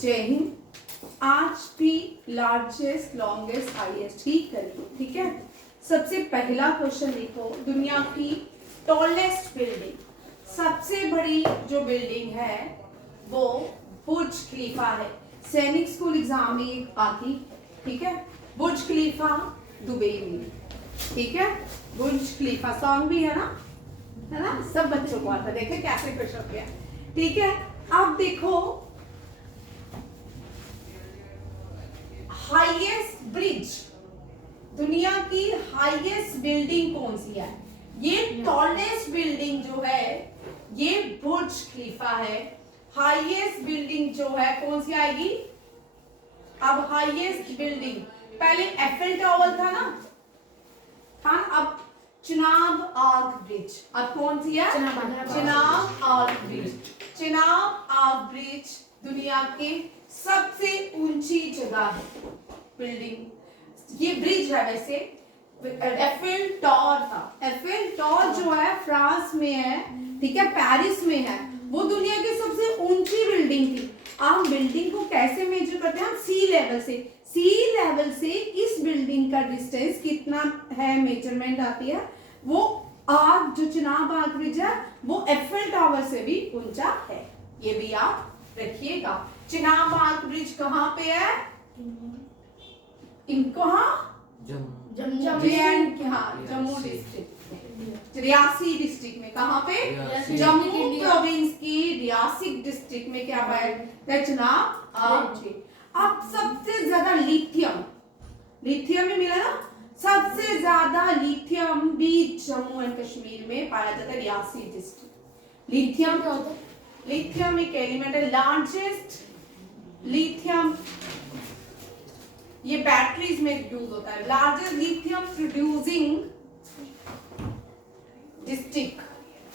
जय हिंद। आज भी लार्जेस्ट लॉन्गेस्ट हाईएस्ट ही करिए, ठीक है। सबसे पहला क्वेश्चन देखो, दुनिया की टॉलेस्ट बिल्डिंग, सबसे बड़ी जो बिल्डिंग है वो बुर्ज खलीफा है। सैनिक स्कूल एग्जाम में आती, ठीक है। बुर्ज खलीफा दुबई में, ठीक है। बुर्ज खलीफा सॉन्ग भी है ना, सब बच्चों को आता है। देखे कैसे खुश हो गया, ठीक है। अब देखो हाईएस्ट ब्रिज, दुनिया की हाईएस्ट बिल्डिंग कौन सी है? ये टॉलेस्ट बिल्डिंग जो है ये बुर्ज खलीफा है। हाईएस्ट बिल्डिंग जो है कौन सी आएगी? अब हाईएस्ट बिल्डिंग, पहले एफएल टावर था ना, हाँ। अब चिनाब आर्क ब्रिज, अब कौन सी है? Chenab arch bridge. Chenab arch bridge दुनिया के सबसे ऊंची जगह है बिल्डिंग। ये ब्रिज है, वैसे एफएल टावर था। एफएल टावर जो है फ्रांस में है, ठीक है, पेरिस में है। वो दुनिया की सबसे ऊंची बिल्डिंग थी। आप बिल्डिंग को कैसे मेजर करते हैं? हम सी लेवल से, सी लेवल से इस बिल्डिंग का डिस्टेंस कितना है, मेजरमेंट आती है वो। आर्क जो चिनाब आर्क ब्रिज है वो एफएल टावर से भी ऊंचा है, ये भी आप रखिएगा। चिनाब आर्क ब्रिज कहाँ पे है? इनको जम्मू डिस्ट्रिक्ट, रियासी डिस्ट्रिक्ट में। कहाँ पे? जम्मू प्रोविंस की रियासी डिस्ट्रिक्ट में क्या है? Chenab arch bridge. अब सबसे ज्यादा लिथियम में मिला ना, सबसे ज्यादा लिथियम भी जम्मू एंड कश्मीर में पाया जाता है, रियासी डिस्ट्रिक्ट। लिथियम एक एलिमेंट है, लार्जेस्ट लिथियम, ये बैटरीज में यूज होता है। लार्जेस्ट लिथियम प्रोड्यूसिंग डिस्ट्रिक्ट,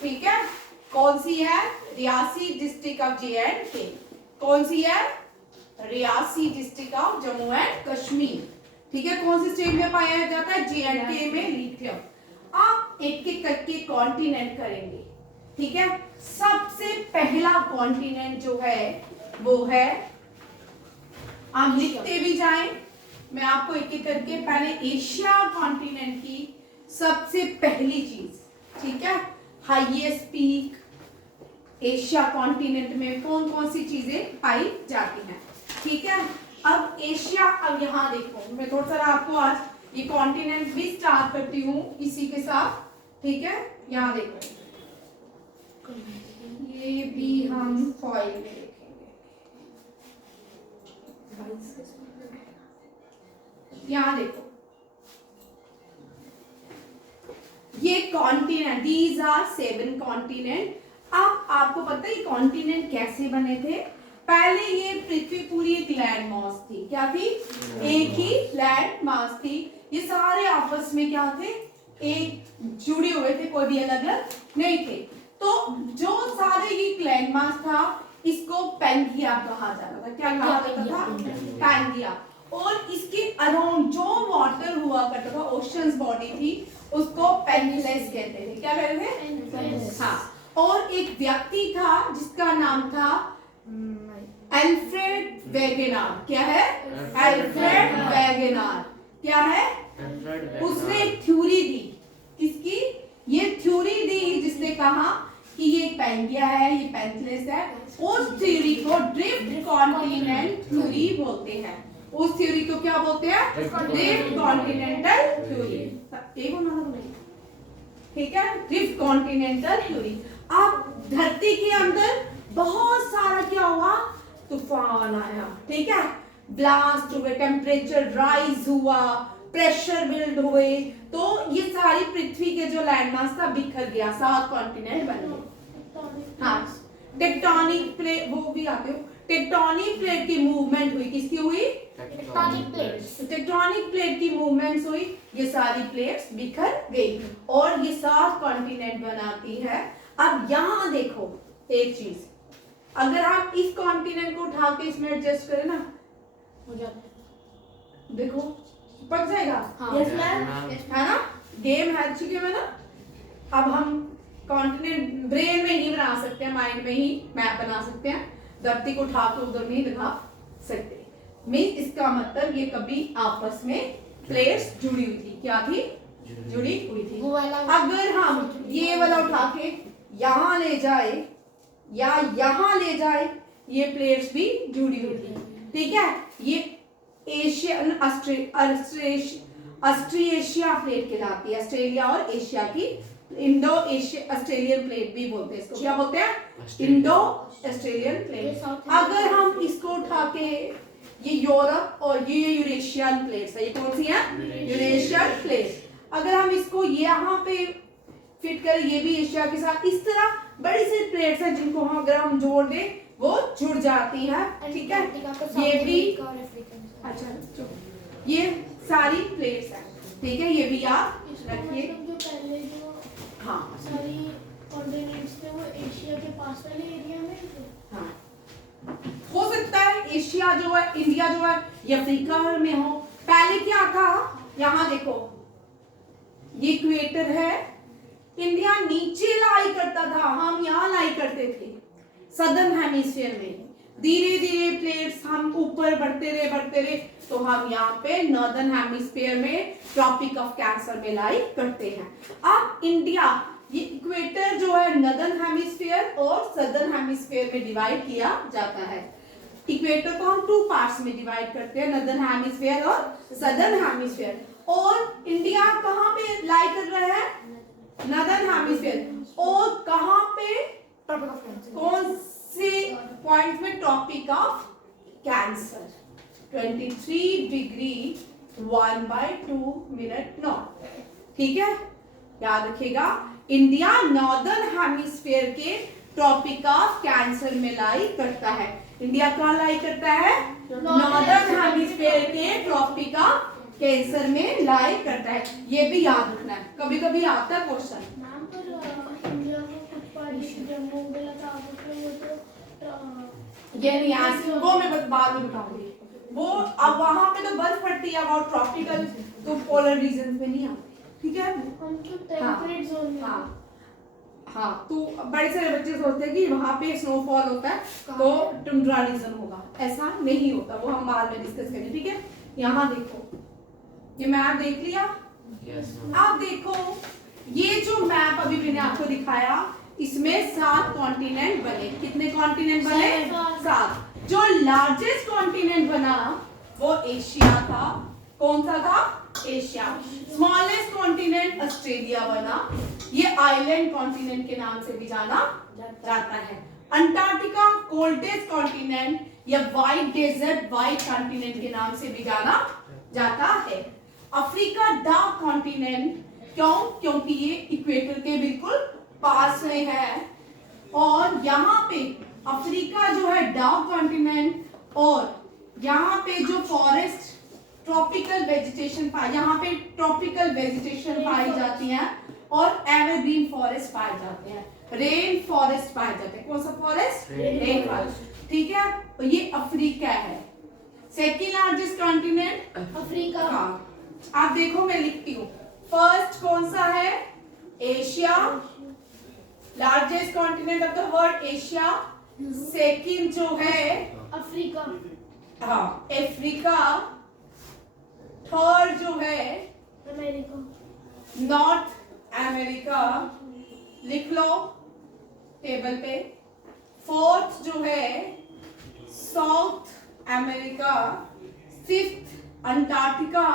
ठीक है, कौन सी है? Reasi district of J&K। कौन सी है? Reasi district of Jammu and Kashmir, ठीक है। कौन सी स्टेट में पाया जाता है? J&K में लिथियम। आप एक एक करके कॉन्टिनेंट करेंगे, ठीक है। सबसे पहला कॉन्टिनेंट जो है वो है, आप लिखते भी जाएं, मैं आपको एक एक करके, पहले एशिया कॉन्टिनेंट की सबसे पहली चीज, ठीक है, हाईएस्ट पीक एशिया कॉन्टिनेंट में कौन कौन सी चीजें पाई जाती हैं, ठीक है। अब एशिया, अब यहाँ देखो, मैं थोड़ा सा आपको आज ये कॉन्टिनेंट भी स्टार्ट करती हूँ इसी के साथ, ठीक है। यहाँ देखो, ये भी हम फॉइल में देखेंगे। यहाँ देखो, ये कॉन्टिनेंट, दीज आर 7 कॉन्टिनेंट। अब आपको पता है ये कॉन्टिनेंट कैसे बने थे? पहले ये पृथ्वी पूरी एक लैंड मास थी। क्या थी? एक ही लैंड मास थी। ये सारे आपस में क्या थे? एक जुड़े हुए थे, कोई भी अलग अलग नहीं थे। तो जो सारे ये लैंड मास था इसको पैंगिया कहा जाता था। क्या कहा जाता था? पैंगिया। और इसके अराउंड जो वाटर हुआ करता था, ओशंस बॉडी थी, उसको पेनिनस कहते थे। क्या कहते थे? हाँ। और एक व्यक्ति था जिसका नाम था अल्फ्रेड वेगेनार। क्या है? Alfred WagonR. क्या है? उसने एक थ्योरी दी। किसकी? ये थ्योरी दी जिसने कहा कि ये पैंगिया है, ये पेनिनस है। उस थ्योरी को ड्रिफ्ट कॉन्टिनेंट थ्योरी बोलते हैं। उस थ्योरी को क्या बोलते हैं? Drift continental theory. ठीक है, ड्रिफ्ट कॉन्टिनेंटल थ्योरी। अब धरती के अंदर बहुत सारा क्या हुआ? तूफान आया, ठीक है, ब्लास्ट हुए, टेम्परेचर राइज हुआ, प्रेशर बिल्ड हुए, तो ये सारी पृथ्वी के जो लैंडमास था बिखर गया, 7 कॉन्टिनेंट बन गए। हाँ, टेक्टोनिक प्लेट, वो भी आते हो, टेक्टोनिक प्लेट की मूवमेंट हुई। किसकी हुई? टेक्टोनिक प्लेट की मूवमेंट्स हुई, ये सारी प्लेट्स बिखर गई और ये 7 कॉन्टिनेंट बनाती है। अब यहाँ देखो एक चीज, अगर आप इस कॉन्टिनेंट को उठा के इसमें एडजस्ट करें ना, हो जाता, देखो पक जाएगा। हाँ, यस मैम, है ना, गेम है, अच्छी गेम है ना। अब हम कॉन्टिनेंट ब्रेन में ही बना सकते हैं, माइंड में ही मैप बना सकते हैं। धरती को उठा के उधर नहीं दिखा सकते। मीन इसका मतलब ये कभी आपस में प्लेट्स जुड़ी हुई थी। क्या थी? जुड़ी हुई थी। अगर हम ये वाला उठा के यहाँ ले जाए या यहाँ ले जाए, ये प्लेट्स भी जुड़ी हुई थी। ठीक है, ये एशियन ऑस्ट्रेशिया प्लेट कहलाती है। ऑस्ट्रेलिया और एशिया की इंडो एशिया ऑस्ट्रेलियन प्लेट भी बोलते हैं इसको। क्या बोलते हैं? Indo Australian plate. अगर हम इसको उठा के ये यूरोप और ये यूरेशियन प्लेट्स है। ये कौन सी है? Eurasian plate. अगर हम इसको यहाँ पे फिट करें, ये भी एशिया के साथ, इस तरह बड़ी सी प्लेट्स हैं जिनको हम अगर हम जोड़ दें वो जुड़ जाती है। ठीक है, ये भी अच्छा, ये सारी प्लेट्स हैं। ठीक है, ये भी याद रखिए। जो पहले जो हाँ सारी कॉन्टिनेंट्स थे वो एशिया के पास वाले एरिया में थे। हाँ, हो सकता है एशिया जो है, इंडिया जो है, ये अफ्रीका में हो। पहले क्या था, यहाँ देखो ये इक्वेटर है, इंडिया नीचे लाई करता था, हम यहाँ लाई करते थे सदर्न हेमिस्फीयर में। धीरे धीरे प्लेट्स हम ऊपर बढ़ते रहे तो हम यहाँ पे नॉर्दर्न हेमिस्फीयर में ट्रॉपिक ऑफ कैंसर में लाई करते हैं। अब इंडिया, ये इक्वेटर जो है नॉर्दर्न हेमिस्फीयर और सदर्न हेमिस्फीयर में डिवाइड किया जाता है। इक्वेटर को हम 2 पार्ट्स में डिवाइड करते हैं, नॉर्दर्न हेमिस्फीयर और सदर्न हेमिस्फीयर। और इंडिया कहाँ पे लाई कर रहा है? Northern hemisphere. और कहाँ पे? Tropic of cancer. कौन से पॉइंट में? Tropic of cancer 23 degree 1/2 minute north. ठीक है, याद रखिएगा, इंडिया नॉर्दर्न हेमिस्फीयर के ट्रॉपिक ऑफ कैंसर में लाई करता है। इंडिया कहाँ लाई करता है? नॉर्दर्न हेमिस्फीयर के ट्रॉपिक ऑफ कैंसर में लाई करता है। ये भी याद रखना है, कभी कभी आता है क्वेश्चन। मैम पर इंडिया में कुछ पार्ट जम्मू मिला था, वो तो ये नहीं आज वो मैं बाद में बताऊंगी। वो अब वहां पे तो बर्फ पड़ती है और ट्रॉपिकल तो पोलर रीजन में नहीं आती। ठीक है, हम तो टेम्परेट जोन में। हाँ हाँ, तो बड़े सारे बच्चे सोचते हैं कि वहां पे स्नोफॉल होता है तो टुंड्रा रीजन होगा। ऐसा नहीं होता, वो हम बाद में डिस्कस करेंगे। ठीक है, यहाँ देखो, ये मैप देख लिया। आप देखो, ये जो मैप अभी मैंने आपको दिखाया, इसमें 7 कॉन्टिनेंट बने। कितने कॉन्टिनेंट बने? 7। जो लार्जेस्ट कॉन्टिनेंट बना वो एशिया था। कौन सा था? एशिया। स्मॉलेस्ट कॉन्टिनेंट ऑस्ट्रेलिया बना। ये आइलैंड कॉन्टिनेंट के नाम से भी जाना जाता है। अंटार्कटिका कोल्डेस्ट कॉन्टिनेंट या व्हाइट डेजर्ट व्हाइट कॉन्टिनेंट के नाम से भी जाना जाता है। अफ्रीका डार्क कॉन्टिनेंट, क्यों? क्योंकि ये इक्वेटर के बिल्कुल पास में है। और यहाँ पे अफ्रीका जो है डार्क कॉन्टिनेंट, और यहाँ पे जो फॉरेस्ट ट्रॉपिकल वेजिटेशन यहाँ पे ट्रॉपिकल वेजिटेशन पाई जाती है और एवरग्रीन फॉरेस्ट पाए जाते हैं, रेन फॉरेस्ट पाए जाते हैं। कौन सा फॉरेस्ट? Rain forest. ठीक है, और ये अफ्रीका है। Second largest continent Africa. हाँ, आप देखो मैं लिखती हूँ। फर्स्ट कौन सा है? Asia, largest continent of the world Asia. Second जो है अफ्रीका। हाँ, अफ्रीका। थर्ड जो है अमेरिका। नॉर्थ अमेरिका, लिख लो टेबल पे। फोर्थ जो है South America. Fifth Antarctica,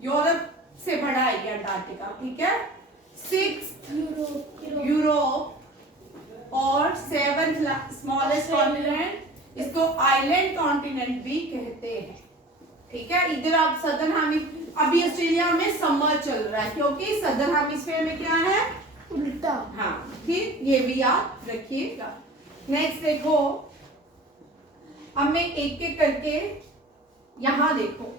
Europe से बड़ा है ये अंटार्कटिका। ठीक है, सिक्स्थ यूरोप, और सेवंथ स्मॉलेस्ट कॉन्टिनेंट, इसको आइलैंड कॉन्टिनेंट भी कहते हैं। ठीक है, इधर आप सदर्न हेमिस्फीयर, अभी ऑस्ट्रेलिया में समर चल रहा है क्योंकि सदर्न हेमिस्फीयर में क्या है? उल्टा। हाँ, ठीक, ये भी याद रखिएगा। नेक्स्ट देखो, अब मैं एक एक करके यहां देखो,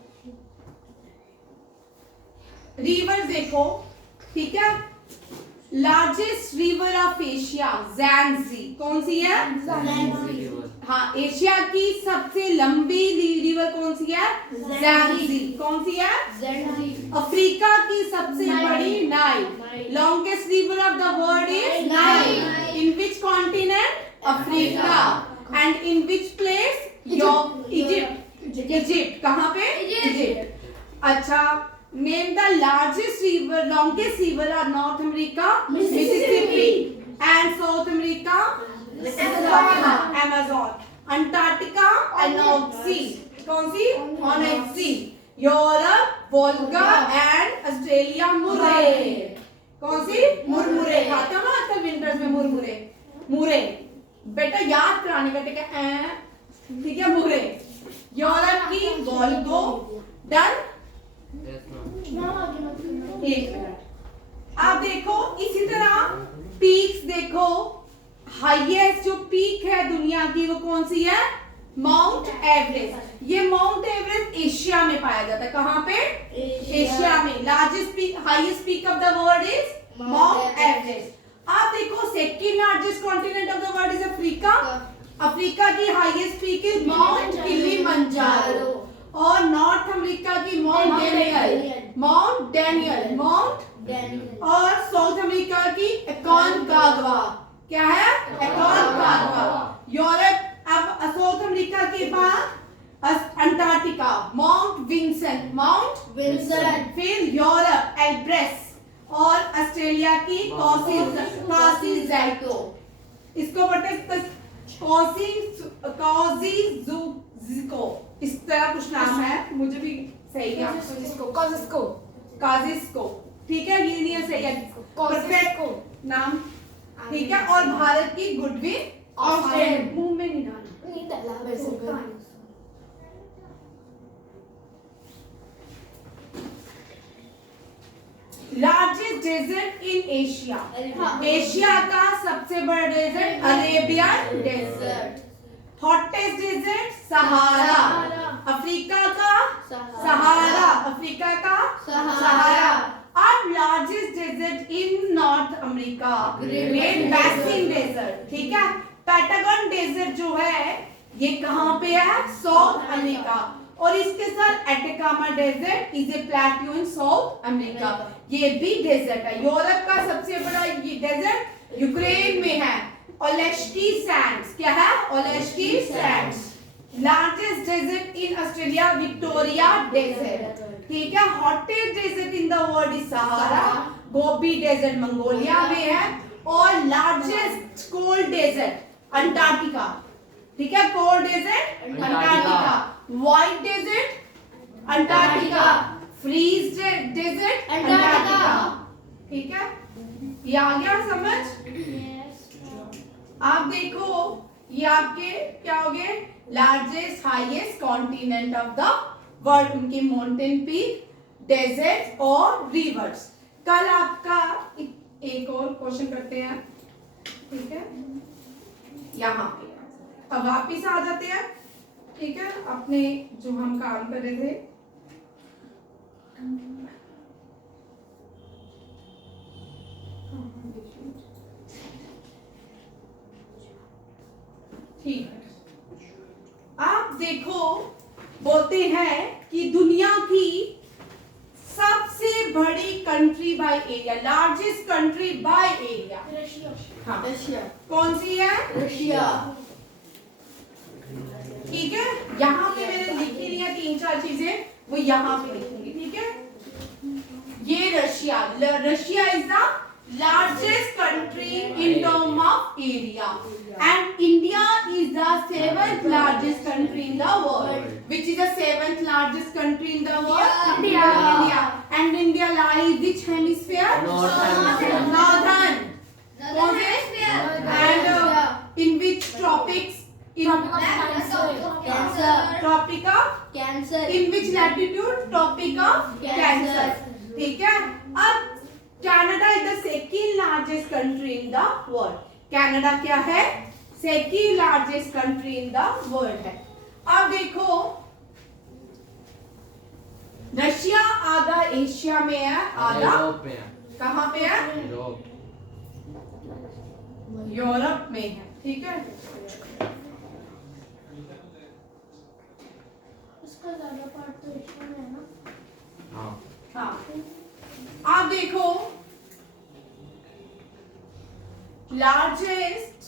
रिवर देखो। ठीक है, लार्जेस्ट रिवर ऑफ एशिया ज़ैंज़ी। कौन सी है? ज़ैंज़ी। हाँ, एशिया की सबसे लंबी रिवर कौन सी है? ज़ैंज़ी। कौन सी है? ज़ैंज़ी। अफ्रीका की सबसे बड़ी Nile. Longest river of the world is Nile. In which continent? Africa. And in which place? Egypt. Egypt. कहाँ पे? इजिप्ट। अच्छा, name the largest river, longest river of north America, Mississippi, and south America, Amazon, Antarctica, Onyx, कौन सी? Onyx, Europe, Volga, and Australia, Murray. कौन सी? मुरमुरे। खाते हो ना आजकल विंटर्स में मुरमुरे, मुरे। बेटा याद कराने का, ठीक है? ठीक है, मुरे। यूरोप की वोल्गो, डन। एक मिनट, आप देखो इसी तरह पीक्स देखो। हाईएस्ट जो पीक है दुनिया की वो कौन सी है? Mount Everest. ये माउंट एवरेस्ट एशिया में पाया जाता है। कहाँ पे? एशिया में। Largest peak, highest peak of the world is mount Everest. आप देखो second largest continent of the world is Africa. Africa की highest peak is mount Kilimanjaro. और नॉर्थ अमेरिका की mount Daniel, mount Daniel, mount. और south America की Aconcagua. क्या है? Aconcagua. Europe, अब साउथ अमेरिका के बाद Antarctica, mount Vincent, mount Vincent. फिर यूरोप एल्ब्रेस, और ऑस्ट्रेलिया की कासीज़ेटो। इसको पढ़ते काज़ीज़ुको, इस तरह कुछ नाम है, मुझे भी सही है। काजिस्को, ठीक है, ये नहीं है, सही है, परफेक्ट नाम, ठीक है। और भारत की गुडविल ऑस्ट्रेलिया, मुंह में नहीं डालना। Largest desert in Asia, Asia का सबसे बड़ा desert Arabian desert. Hottest desert Sahara, Africa का सहारा, अफ्रीका का सहारा। और largest desert in North America, great basin desert, ठीक है। पैटागन डेजर्ट जो है ये कहाँ पे है? South America. और इसके साथ Atacama desert is a plateau in South America, ये भी डेजर्ट है। यूरोप का सबसे बड़ा ये डेजर्ट यूक्रेन में है, ओलेस्की सैंड्स। क्या है? Oleshky Sands. Largest desert in Australia, Victoria desert, ठीक है। Hottest desert in the world is Sahara, Gobi desert Mongolia में है। और लार्जेस्ट कोल्ड डेजर्ट अंटार्कटिका, ठीक है, cold desert Antarctica. White desert Antarctica, freeze desert Antarctica, ठीक है। ये आ गया समझ? आप देखो ये आपके क्या हो गए? Largest highest continent of the world, उनके माउंटेन पीक, डेजर्ट और रिवर्स। कल आपका एक और क्वेश्चन करते हैं, ठीक है, यहाँ पे। अब वापिस आ जाते हैं, ठीक है, अपने जो हम काम कर रहे थे। ठीक है, आप देखो बोलते हैं कि दुनिया की सबसे बड़ी country by area, largest country by area, Russia. हाँ, रशिया। कौन सी है? रशिया। ठीक है, यहाँ पे मैंने लिखी नहीं है 3-4 चीजें, वो यहाँ पे लिखूंगी, ठीक है। ये Russia, Russia is the largest country in term of area, and India is the 7th largest country in the world. Which is the 7th largest country in the world? India. And India lies which hemisphere? Northern. कौन से? And in which tropics? Tropic of cancer. In which latitude? Tropic of cancer, ठीक है। अब Canada is the second largest country in the world. Canada क्या है? Second largest country in the world है। अब देखो रशिया आधा एशिया में है, आधा कहाँ पे है? यूरोप में है, ठीक है। इसका ज्यादा पार्ट तो एशिया में है ना? हाँ, आप देखो largest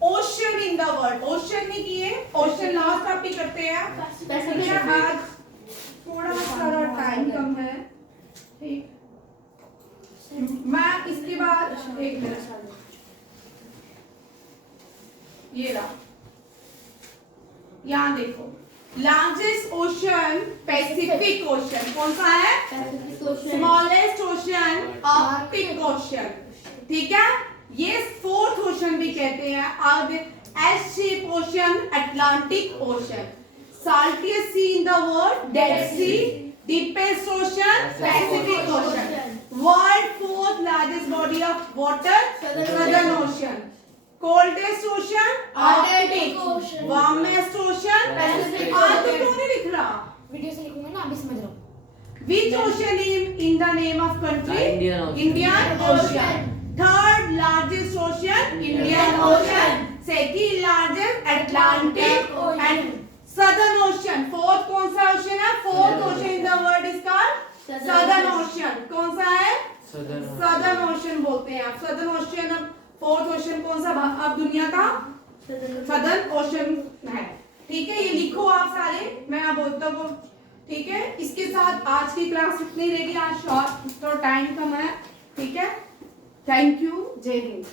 ocean in the world, ocean नहीं किए, ओशन लास्ट टॉपिक करते हैं। मेरा आज थोड़ा सा टाइम कम है, ठीक। मैं इसके बाद एक मिनट, ये रहा, यहाँ देखो, लार्जेस्ट ओशन पैसिफिक ओशन, कौन सा है? स्मॉलेस्ट ओशन आर्कटिक ओशन, ठीक है। ये फोर्थ ओशन भी कहते हैं। अब S shape ocean Atlantic ocean, saltiest sea in the world Dead Sea, deepest ocean Pacific Ocean, world fourth largest body of water Southern Ocean, coldest ocean Arctic, warmest ocean Pacific। आज तो क्यों नहीं लिख रहा? वीडियो से लिखूंगा ना, अभी समझ रहा हूँ। Which ocean is in the name of country? Indian Ocean। Third largest ocean Indian Ocean, second largest Atlantic and Southern Ocean। Fourth कौन सा ओशन है? Fourth ocean in the world is called southern ocean. कौन सा है? Southern ocean बोलते हैं आप। Southern ocean, अब फोर्थ ओशन कौन सा अब दुनिया का? सदर्न ओशन है, ठीक है। ये लिखो आप सारे, मैं अब बोलता हूँ, ठीक है। इसके साथ आज की क्लास इतनी रहेगी। आज शॉर्ट, तो टाइम कम है, ठीक है। थैंक यू, जय हिंद।